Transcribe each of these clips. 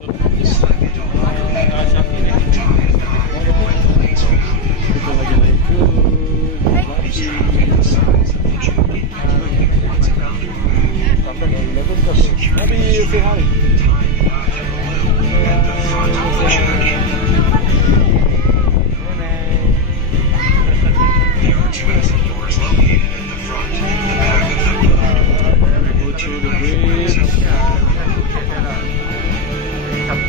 Maybe you say hi. There are two exit doors located in the front and the back of the building. Go to the bridge.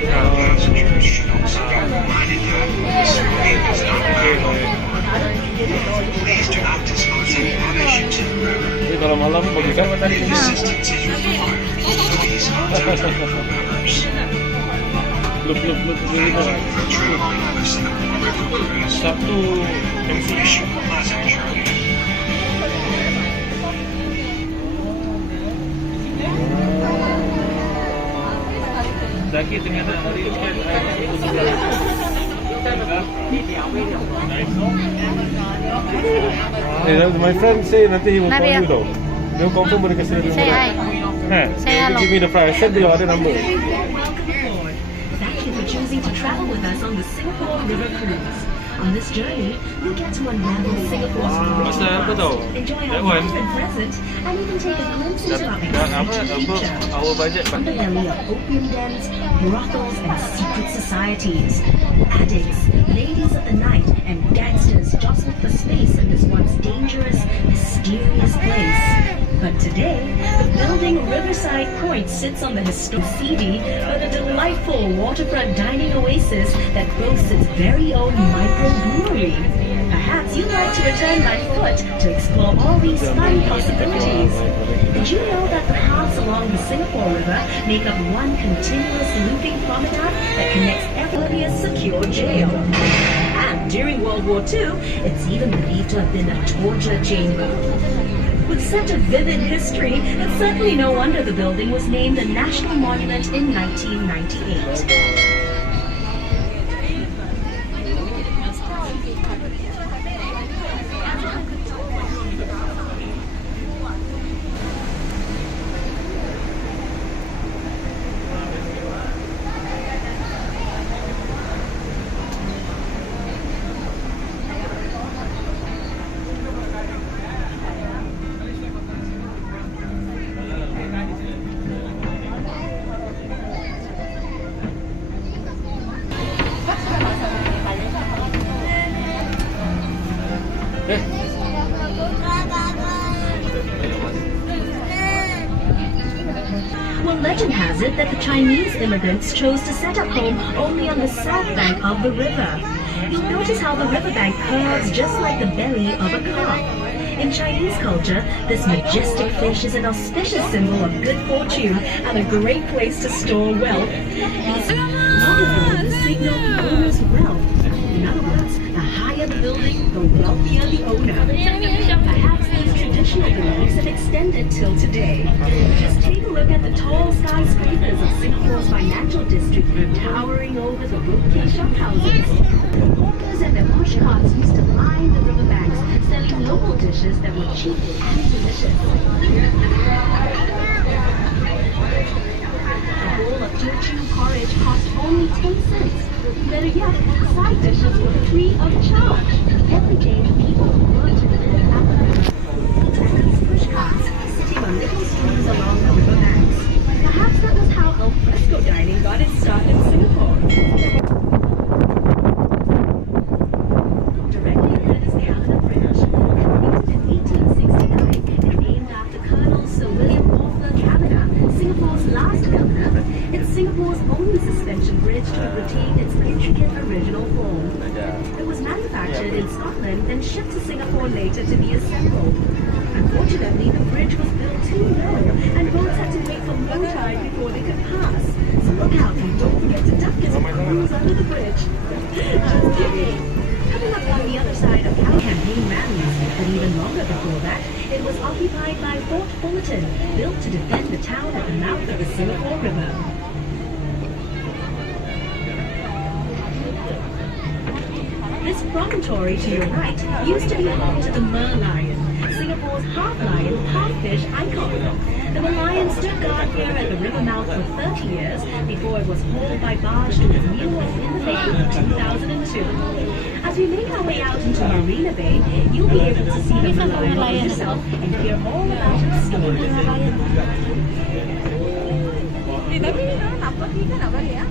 Passengers should also be reminded that this train is not bound overboard. Please do not dispose any rubbish into the river. Jadi kalau malam bagi siapa tadi? Assistance is required. Please contact our members. Look. Jadi Thank you for traveling on the Singapore River Cruise. Sabtu We MC. wish you a pleasant journey. Zaki ternyata hari ini kan my friend say nanti he will call you though. Dia will confirm boleh kasih dia Say hi. Say hello. Give me the price. Send your other number. Thank you for choosing to travel with us on the Singapore River Cruise. On this journey, you get to unravel Singapore's rich Masa apa tau? past, enjoy That our one. past and present, and even take a glimpse into our exciting future. Our budget. Underbelly of opium dens, brothels, and secret societies. Addicts, ladies of the night, and gangsters jostle for space in this once dangerous, mysterious place. But today, the building Riverside Point sits on the historic seedy but a delightful waterfront dining oasis that boasts its very own microbrewery. Perhaps you'd like to return by foot to explore all these fun possibilities. Did you know that the paths along the Singapore River make up one continuous looping promenade that connects every secure jail? And during World War II, it's even believed to have been a torture chamber. With such a vivid history, it's certainly no wonder the building was named a national monument in 1998. Well, legend has it that the Chinese immigrants chose to set up home only on the south bank of the river. You'll notice how the riverbank curves just like the belly of a cock. In Chinese culture, this majestic fish is an auspicious symbol of good fortune and a great place to store wealth. These buildings signal the owner's wealth. In other words, the higher the building, the wealthier the owner. Perhaps these traditional beliefs have extended till today. Just take a look at the tall skyscrapers of Singapore's financial district towering over the rookie shop houses. Hawkers and their push carts used to line the riverbanks, selling local dishes that were cheap and delicious. A bowl of Teochew porridge cost only 10 cents. Better yet, side dishes were free of charge. Every day, people worked to the push carts sitting on little streams along the riverbanks. Perhaps that was how al fresco dining got its start in Singapore. Directly ahead is Cabinet Bridge. Completed in 1869 and named after Colonel Sir William Walter Cabinet, Singapore's last governor. It's Singapore's only suspension bridge to have retained its intricate original form. It was manufactured in Scotland and shipped to Singapore later to be assembled. Unfortunately, the bridge was built too low, and boats had to wait for low tide before they could pass. So look out and don't forget to duck as you cruise under the bridge. Just kidding. Coming up on the other side of our campaign rallies, but even longer before that, it was occupied by Fort Fullerton, built to defend the town at the mouth of the Singapore River. This promontory to your right used to be home to the merlion, Singapore's half-lion, half-fish icon. The Malayan stood guard here at the river mouth for 30 years before it was hauled by barge to its new home in the bay in 2002. As we make our way out into Marina Bay, you'll be able to see the Malayan for yourself and hear all about its story. Tapi nó nằm có tiếng cái nào đó vậy á?